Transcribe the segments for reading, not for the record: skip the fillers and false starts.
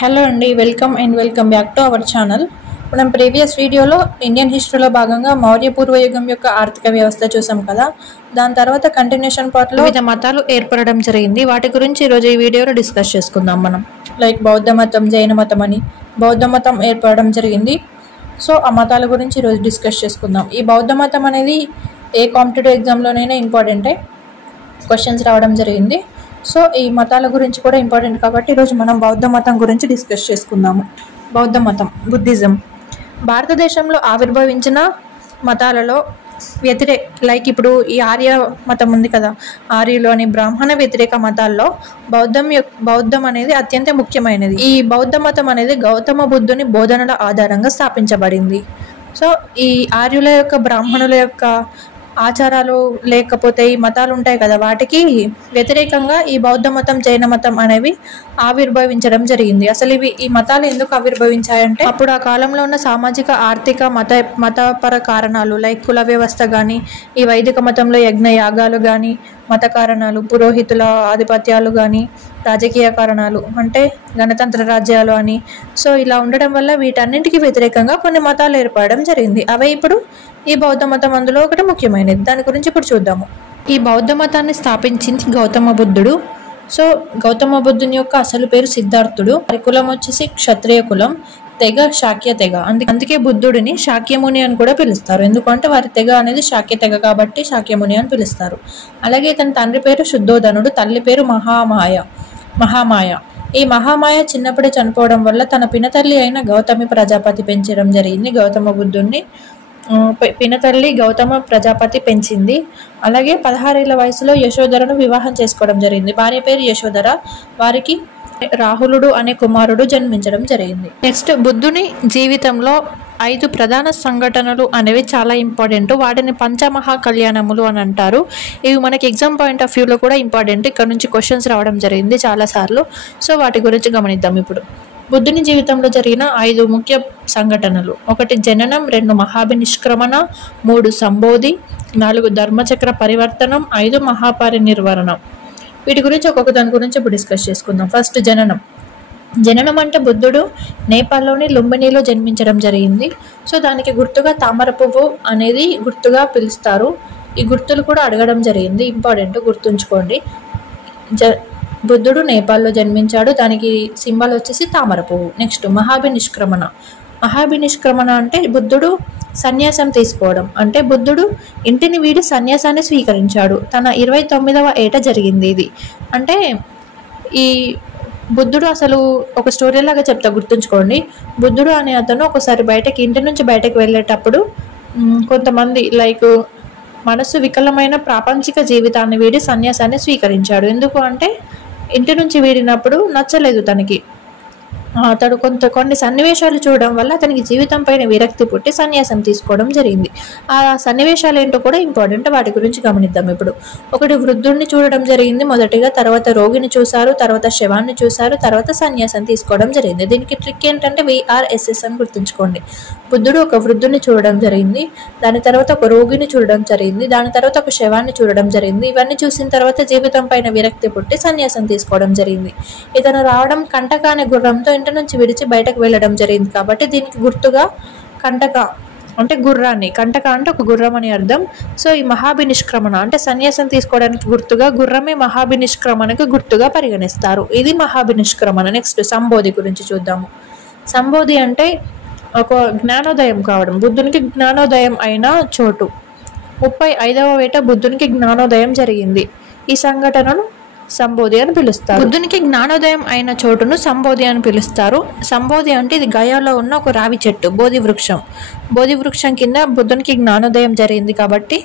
Hello అండి, welcome back to our channel. మనం previous వీడియోలో ఇండియన్ హిస్టరీలో భాగంగా మౌర్య పూర్వయుగం యొక్క ఆర్థిక వ్యవస్థ చూసాం కదా. దాని తర్వాత కంటిన్యూషన్ పార్ట్లో వివిధ మతాలు ఏర్పడడం జరిగింది. వాటి గురించి ఈరోజు ఈ వీడియోలో డిస్కస్ చేసుకుందాం మనం. లైక్ బౌద్ధ మతం, జైన మతం అని బౌద్ధ మతం ఏర్పడడం జరిగింది. సో ఆ మతాల గురించి ఈరోజు డిస్కస్ చేసుకుందాం. ఈ బౌద్ధ మతం అనేది ఏ కాంపిటేటివ్ ఎగ్జామ్లోనైనా ఇంపార్టెంటే, క్వశ్చన్స్ రావడం జరిగింది. సో ఈ మతాల గురించి కూడా ఇంపార్టెంట్ కాబట్టి ఈరోజు మనం బౌద్ధ మతం గురించి డిస్కస్ చేసుకుందాము. బౌద్ధ మతం, బుద్ధిజం భారతదేశంలో ఆవిర్భవించిన మతాలలో లైక్ ఇప్పుడు ఈ ఆర్య మతం ఉంది కదా, ఆర్యులోని బ్రాహ్మణ వ్యతిరేక మతాల్లో బౌద్ధం అనేది అత్యంత ముఖ్యమైనది. ఈ బౌద్ధ మతం అనేది గౌతమ బుద్ధుని బోధనల ఆధారంగా స్థాపించబడింది. సో ఈ ఆర్యుల యొక్క, బ్రాహ్మణుల యొక్క ఆచారాలు లేకపోతే ఈ మతాలు ఉంటాయి కదా, వాటికి వ్యతిరేకంగా ఈ బౌద్ధ మతం, జైన మతం అనేవి ఆవిర్భవించడం జరిగింది. అసలు ఈ మతాలు ఎందుకు ఆవిర్భవించాయంటే అప్పుడు ఆ కాలంలో ఉన్న సామాజిక, ఆర్థిక, మతపర కారణాలు లైక్ కుల వ్యవస్థ కానీ, ఈ వైదిక మతంలో యజ్ఞ యాగాలు కానీ, మత కారణాలు, పురోహితుల ఆధిపత్యాలు కానీ, రాజకీయ కారణాలు అంటే గణతంత్ర రాజ్యాలు అని. సో ఇలా ఉండడం వల్ల వీటన్నింటికి వ్యతిరేకంగా కొన్ని మతాలు ఏర్పడడం జరిగింది. అవే ఇప్పుడు ఈ బౌద్ధ మతం అందులో ఒకటి ముఖ్యమైనది. దాని గురించి ఇప్పుడు చూద్దాము. ఈ బౌద్ధ మతాన్ని స్థాపించింది గౌతమ బుద్ధుడు. సో గౌతమ బుద్ధుని యొక్క అసలు పేరు సిద్ధార్థుడు. వారి కులం వచ్చేసి క్షత్రియ కులం, తెగ శాక్య తెగ. అందుకే బుద్ధుడిని శాక్యముని అని కూడా పిలుస్తారు. ఎందుకంటే వారి తెగ అనేది శాక్య తెగ కాబట్టి శాక్యముని అని పిలుస్తారు. అలాగే తన తండ్రి పేరు శుద్ధోధనుడు, తల్లి పేరు మహామాయ. ఈ మహామాయ చిన్నప్పుడే చనిపోవడం వల్ల తన పినతల్లి అయిన గౌతమి ప్రజాపతి పెంచడం జరిగింది. గౌతమ బుద్ధుడిని పినతల్లి గౌతమ ప్రజాపతి పెంచింది. అలాగే 16 ఏళ్ల వయసులో యశోధరను వివాహం చేసుకోవడం జరిగింది. భార్య పేరు యశోధర. వారికి రాహులుడు అనే కుమారుడు జన్మించడం జరిగింది. నెక్స్ట్, బుద్ధుని జీవితంలో 5 ప్రధాన సంఘటనలు అనేవి చాలా ఇంపార్టెంట్. వాటిని పంచమహా కళ్యాణములు అని అంటారు. ఇవి మనకి ఎగ్జామ్ పాయింట్ ఆఫ్ వ్యూలో కూడా ఇంపార్టెంట్. ఇక్కడ నుంచి క్వశ్చన్స్ రావడం జరిగింది చాలాసార్లు. సో వాటి గురించి గమనిద్దాం ఇప్పుడు. బుద్ధుని జీవితంలో జరిగిన 5 ముఖ్య సంఘటనలు: 1 జననం, 2 మహాభినిష్క్రమణ, 3 సంబోధి, 4 ధర్మచక్ర పరివర్తనం, 5 మహాపరినిర్వరణం. వీటి గురించి ఒక్కొక్క దాని గురించి ఇప్పుడు డిస్కస్ చేసుకుందాం. ఫస్ట్ జననం అంటే బుద్ధుడు నేపాల్లోని లుంబినిలో జన్మించడం జరిగింది. సో దానికి గుర్తుగా తామర పువ్వు అనేది గుర్తుగా పిలుస్తారు. ఈ గుర్తులు కూడా అడగడం జరిగింది, ఇంపార్టెంట్, గుర్తుంచుకోండి. బుద్ధుడు నేపాల్లో జన్మించాడు. దానికి సింబల్ వచ్చేసి తామర పువ్వు. నెక్స్ట్ మహాభినిష్క్రమణ అంటే బుద్ధుడు సన్యాసం తీసుకోవడం. అంటే బుద్ధుడు ఇంటిని వీడి సన్యాసాన్ని స్వీకరించాడు. తన 29వ ఏట జరిగింది ఇది. అంటే ఈ బుద్ధుడు అసలు ఒక స్టోరీ లాగా చెప్తా, గుర్తుంచుకోండి. బుద్ధుడు అనే అతను ఒకసారి ఇంటి నుంచి బయటకు వెళ్ళేటప్పుడు కొంతమంది లైక్ మనసు వికలమైన ప్రాపంచిక జీవితాన్ని వీడి సన్యాసాన్ని స్వీకరించాడు. ఎందుకు అంటే ఇంటి నుంచి వీడినప్పుడు నచ్చలేదు తనకి. అతడు కొన్ని సన్నివేశాలు చూడడం వల్ల అతనికి జీవితం పైన విరక్తి పుట్టి సన్యాసం తీసుకోవడం జరిగింది. ఆ సన్నివేశాలు ఏంటో కూడా ఇంపార్టెంట్, వాటి గురించి గమనిద్దాం ఇప్పుడు. 1 వృద్ధుడిని చూడడం జరిగింది మొదటిగా, తర్వాత రోగిని చూశారు, తర్వాత శవాన్ని చూశారు, తర్వాత సన్యాసం తీసుకోవడం జరిగింది. దీనికి ట్రిక్ ఏంటంటే VRSS అని గుర్తుంచుకోండి. బుద్ధుడు ఒక వృద్ధుడిని చూడడం జరిగింది, దాని తర్వాత ఒక రోగిని చూడడం జరిగింది, దాని తర్వాత ఒక శవాన్ని చూడడం జరిగింది. ఇవన్నీ చూసిన తర్వాత జీవితం పైన విరక్తి పుట్టి సన్యాసం తీసుకోవడం జరిగింది. ఇతను రావడం కంటక అనే గుర్రంతో ఇంటి నుంచి విడిచి బయటకు వెళ్ళడం జరిగింది కాబట్టి దీనికి గుర్తుగా కంటక అంటే గుర్రాన్ని, కంటక అంటే ఒక గుర్రం అని అర్థం. సో ఈ మహాభినిష్క్రమణ అంటే సన్యాసం తీసుకోవడానికి గుర్తుగా గుర్రమే మహాభినిష్క్రమణకు గుర్తుగా పరిగణిస్తారు. ఇది మహాభినిష్క్రమణ. నెక్స్ట్ సంబోధి గురించి చూద్దాము. సంబోధి అంటే ఒక జ్ఞానోదయం కావడం. బుద్ధునికి జ్ఞానోదయం అయిన చోటు. 35వ ఏట బుద్ధునికి జ్ఞానోదయం జరిగింది. ఈ సంఘటనను సంబోధి అని పిలుస్తారు. బుద్ధునికి జ్ఞానోదయం అయిన చోటును సంబోధి అని పిలుస్తారు. సంబోధి అంటే ఇది గయాలో ఉన్న ఒక రావి చెట్టు, బోధి వృక్షం కింద బుద్ధునికి జ్ఞానోదయం జరిగింది కాబట్టి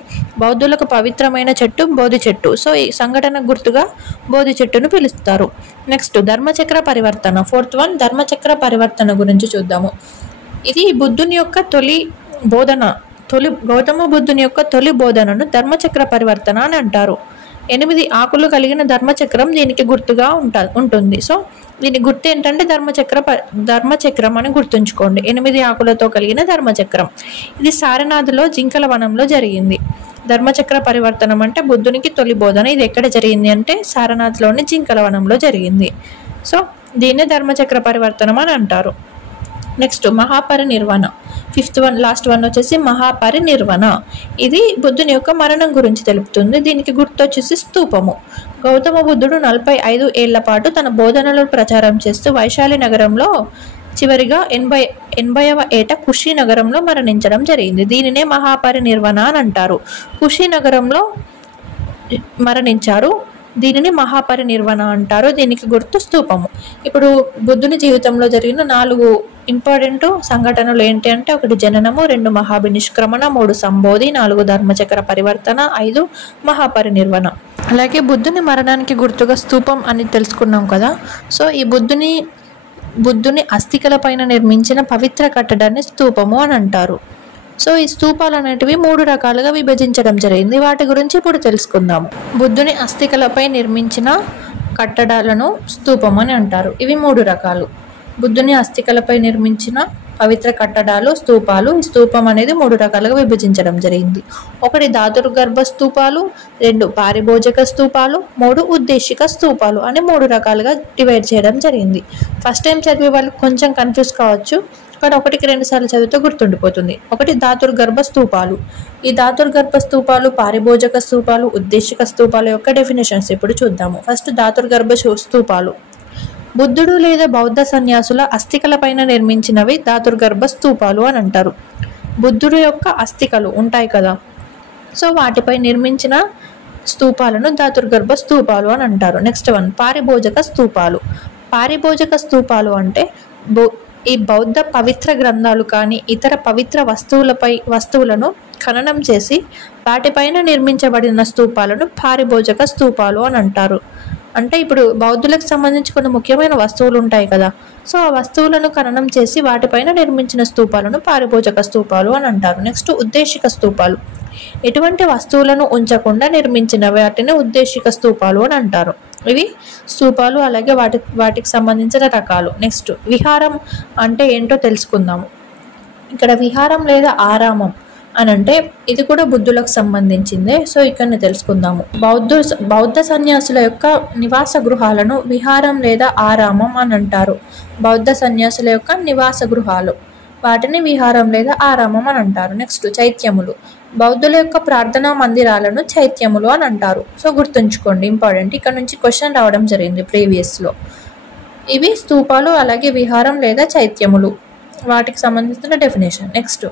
బౌద్ధులకు పవిత్రమైన చెట్టు బోధి చెట్టు. సో ఈ సంఘటన గుర్తుగా బోధి చెట్టును పిలుస్తారు. నెక్స్ట్ ధర్మచక్ర పరివర్తన. 4th వన్ ధర్మచక్ర పరివర్తన గురించి చూద్దాము. ఇది బుద్ధుని యొక్క గౌతమ బుద్ధుని యొక్క తొలి బోధనను ధర్మచక్ర పరివర్తన అని అంటారు. 8 ఆకులు కలిగిన ధర్మచక్రం దీనికి గుర్తుగా ఉంటుంది. సో దీని గుర్తు ఏంటంటే ధర్మచక్రం అని గుర్తుంచుకోండి. 8 ఆకులతో కలిగిన ధర్మచక్రం. ఇది సారనాథ్లో జింకల వనంలో జరిగింది. ధర్మచక్ర పరివర్తనం అంటే బుద్ధునికి తొలి బోధన. ఇది ఎక్కడ జరిగింది అంటే సారనాథ్లోని జింకల వనంలో జరిగింది. సో దీన్నే ధర్మచక్ర పరివర్తనం అని అంటారు. Next Mahaparinirvana, fifth one, last one వచ్చేసి మహాపరినిర్వాణ. ఇది బుద్ధుని యొక్క మరణం గురించి తెలుపుతుంది. దీనికి గుర్తు వచ్చేసి స్తూపము. గౌతమ బుద్ధుడు 45 ఏళ్ల పాటు తన బోధనలను ప్రచారం చేస్తూ వైశాలి నగరంలో చివరిగా 80వ ఏట కుషినగరంలో మరణించడం జరిగింది. దీనినే మహాపరినిర్వాణ అని అంటారు. కుషినగరంలో మరణించారు. దీనిని మహాపరినిర్వాణ అంటారు. దీనికి గుర్తు స్తూపము. ఇప్పుడు బుద్ధుని జీవితంలో జరిగిన 4 ఇంపార్టెంట్ సంఘటనలు ఏంటి అంటే 1 జననము, 2 మహాభినిష్క్రమణ, 3 సంబోధి, 4 ధర్మచక్ర పరివర్తన, 5 మహాపరినిర్వాణ. అలాగే బుద్ధుని మరణానికి గుర్తుగా స్తూపం అని తెలుసుకున్నాం కదా. సో ఈ బుద్ధుని అస్థికల పైన నిర్మించిన పవిత్ర కట్టడాన్ని స్తూపము అని అంటారు. సో ఈ స్తూపాలు అనేటివి 3 రకాలుగా విభజించడం జరిగింది. వాటి గురించి ఇప్పుడు తెలుసుకుందాము. బుద్ధుని అస్థికలపై నిర్మించిన కట్టడాలను స్తూపం అని అంటారు. ఇవి 3 రకాలు. బుద్ధుని అస్థికలపై నిర్మించిన పవిత్ర కట్టడాలు, స్తూపాలు. ఈ స్తూపం అనేది 3 రకాలుగా విభజించడం జరిగింది. 1 ధాతుర్గర్భ స్తూపాలు, 2 పారిభోజక స్తూపాలు, 3 ఉద్దేశిక స్తూపాలు అని 3 రకాలుగా డివైడ్ చేయడం జరిగింది. ఫస్ట్ టైం చదివే వాళ్ళు కొంచెం కన్ఫ్యూజ్ కావచ్చు, కానీ 1కి 2 సార్లు చదివితే గుర్తుండిపోతుంది. 1 ధాతుర్గర్భ స్తూపాలు. ఈ ధాతుర్గర్భ స్తూపాలు, పారిభోజక స్తూపాలు, ఉద్దేశిక స్తూపాల యొక్క డెఫినేషన్స్ ఇప్పుడు చూద్దాము. ఫస్ట్ ధాతుర్గర్భ స్తూపాలు. బుద్ధుడు లేదా బౌద్ధ సన్యాసుల అస్థికల పైన నిర్మించినవి ధాతుర్గర్భ స్తూపాలు అని అంటారు. బుద్ధుడు యొక్క అస్థికలు ఉంటాయి కదా, సో వాటిపై నిర్మించిన స్తూపాలను ధాతుర్గర్భ స్తూపాలు అని అంటారు. Next one పారిభోజక స్తూపాలు. పారిభోజక స్తూపాలు అంటే ఈ బౌద్ధ పవిత్ర గ్రంథాలు కానీ ఇతర పవిత్ర వస్తువులను ఖననం చేసి వాటిపైన నిర్మించబడిన స్తూపాలను పారిభోజక స్తూపాలు అని అంటారు. అంటే ఇప్పుడు బౌద్ధులకు సంబంధించి కొన్ని ముఖ్యమైన వస్తువులు ఉంటాయి కదా, సో ఆ వస్తువులను ఖననం చేసి వాటిపైన నిర్మించిన స్తూపాలను పారిభోజక స్తూపాలు అని అంటారు. నెక్స్ట్ ఉద్దేశిక స్తూపాలు. ఎటువంటి వస్తువులను ఉంచకుండా నిర్మించిన వాటిని ఉద్దేశిక స్తూపాలు అని అంటారు. ఇవి స్తూపాలు, అలాగే వాటికి సంబంధించిన రకాలు. నెక్స్ట్ విహారం అంటే ఏంటో తెలుసుకుందాము. ఇక్కడ విహారం లేదా ఆరామం అని అంటే ఇది కూడా బుద్ధులకు సంబంధించిందే. సో ఇక్కడ తెలుసుకుందాము. బౌద్ధ సన్యాసుల యొక్క నివాస గృహాలను విహారం లేదా ఆరామం అని అంటారు. బౌద్ధ సన్యాసుల యొక్క నివాస గృహాలు, వాటిని విహారం లేదా ఆరామం అని అంటారు. నెక్స్ట్ చైత్యములు. బౌద్ధుల యొక్క ప్రార్థనా మందిరాలను చైత్యములు అని అంటారు. సో గుర్తుంచుకోండి, ఇంపార్టెంట్. ఇక్కడ నుంచి క్వశ్చన్ రావడం జరిగింది ప్రీవియస్లో. ఇవి స్తూపాలు, అలాగే విహారం లేదా చైత్యములు, వాటికి సంబంధించిన డెఫినేషన్. నెక్స్ట్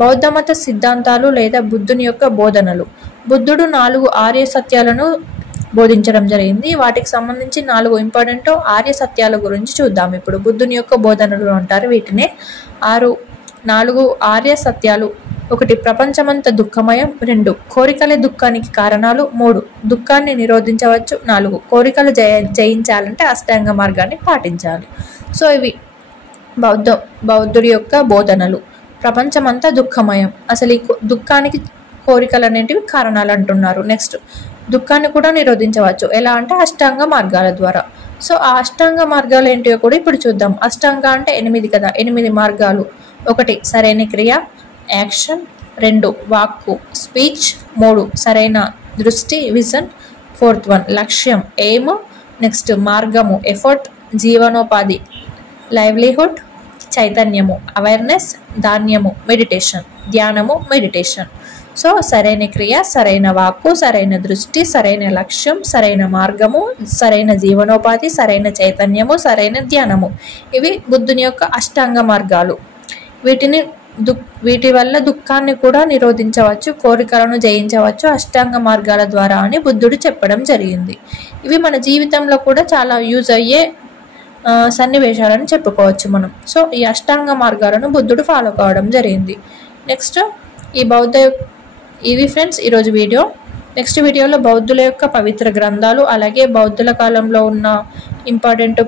బౌద్ధ మత సిద్ధాంతాలు లేదా బుద్ధుని యొక్క బోధనలు. బుద్ధుడు 4 ఆర్య సత్యాలను బోధించడం జరిగింది. వాటికి సంబంధించి 4 ఇంపార్టెంట్ ఆర్య సత్యాల గురించి చూద్దాం ఇప్పుడు. బుద్ధుని యొక్క బోధనలు అంటారు వీటినే. 4 ఆర్య సత్యాలు. 1 ప్రపంచమంతా దుఃఖమయం, 2 కోరికలే దుఃఖానికి కారణాలు, 3 దుఃఖాన్ని నిరోధించవచ్చు, 4 కోరికలు జయించాలంటే అష్టాంగ మార్గాన్ని పాటించాలి. సో ఇవి బౌద్ధుడి యొక్క బోధనలు. ప్రపంచమంతా దుఃఖమయం, అసలు ఈ దుఃఖానికి కోరికలు అనేటివి కారణాలు అంటున్నారు. నెక్స్ట్ దుఃఖాన్ని కూడా నిరోధించవచ్చు, ఎలా అంటే అష్టాంగ మార్గాల ద్వారా. సో ఆ అష్టాంగ మార్గాలు ఏంటివో కూడా ఇప్పుడు చూద్దాం. అష్టాంగ అంటే 8 కదా, 8 మార్గాలు. 1 సరైన క్రియ, యాక్షన్, 2 వాక్కు, స్పీచ్, 3 సరైన దృష్టి, విజన్, 4th వన్ లక్ష్యం, ఎయిమ్, నెక్స్ట్ మార్గము, ఎఫర్ట్, జీవనోపాధి, లైవ్లీహుడ్, చైతన్యము, అవేర్నెస్, ధాన్యము, మెడిటేషన్, ధ్యానము, మెడిటేషన్. సో సరైన క్రియ, సరైన వాక్కు, సరైన దృష్టి, సరైన లక్ష్యం, సరైన మార్గము, సరైన జీవనోపాధి, సరైన చైతన్యము, సరైన ధ్యానము. ఇవి బుద్ధుని యొక్క అష్టాంగ మార్గాలు. వీటి వల్ల దుఃఖాన్ని కూడా నిరోధించవచ్చు, కోరికలను జయించవచ్చు అష్టాంగ మార్గాల ద్వారా అని బుద్ధుడు చెప్పడం జరిగింది. ఇవి మన జీవితంలో కూడా చాలా యూజ్ అయ్యే సన్నివేశాలను చెప్పుకోవచ్చు మనం. సో ఈ అష్టాంగ మార్గాలను బుద్ధుడు ఫాలో కావడం జరిగింది. నెక్స్ట్ ఇవి ఫ్రెండ్స్ ఈరోజు వీడియో. నెక్స్ట్ వీడియోలో బౌద్ధుల యొక్క పవిత్ర గ్రంథాలు, అలాగే బౌద్ధుల కాలంలో ఉన్న ఇంపార్టెంట్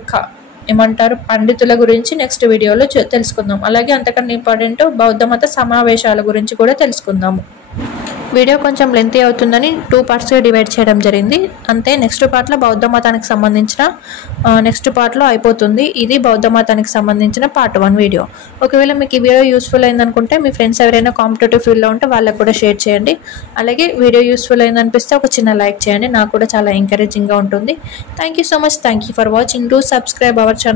పండితుల గురించి నెక్స్ట్ వీడియోలో తెలుసుకుందాం. అలాగే అంతకన్నా ఇంపార్టెంట్ బౌద్ధ మత సమావేశాల గురించి కూడా తెలుసుకుందాము. వీడియో కొంచెం లెంతీ అవుతుందని 2 పార్ట్స్గా డివైడ్ చేయడం జరిగింది అంతే. నెక్స్ట్ పార్ట్లో బౌద్ధ మతానికి సంబంధించిన నెక్స్ట్ పార్ట్లో అయిపోతుంది. ఇది బౌద్ధ మతానికి సంబంధించిన పార్ట్ 1 వీడియో. ఒకవేళ మీకు ఈ వీడియో యూస్ఫుల్ అయిందనుకుంటే మీ ఫ్రెండ్స్ ఎవరైనా కాంపిటేటివ్ ఫీల్డ్లో ఉంటే వాళ్ళకు కూడా షేర్ చేయండి. అలాగే వీడియో యూస్ఫుల్ అయిందనిపిస్తే ఒక చిన్న లైక్ చేయండి, నాకు కూడా చాలా ఎంకరేజింగ్గా ఉంటుంది. Thank you so much. Thank you for watching. Do subscribe our channel.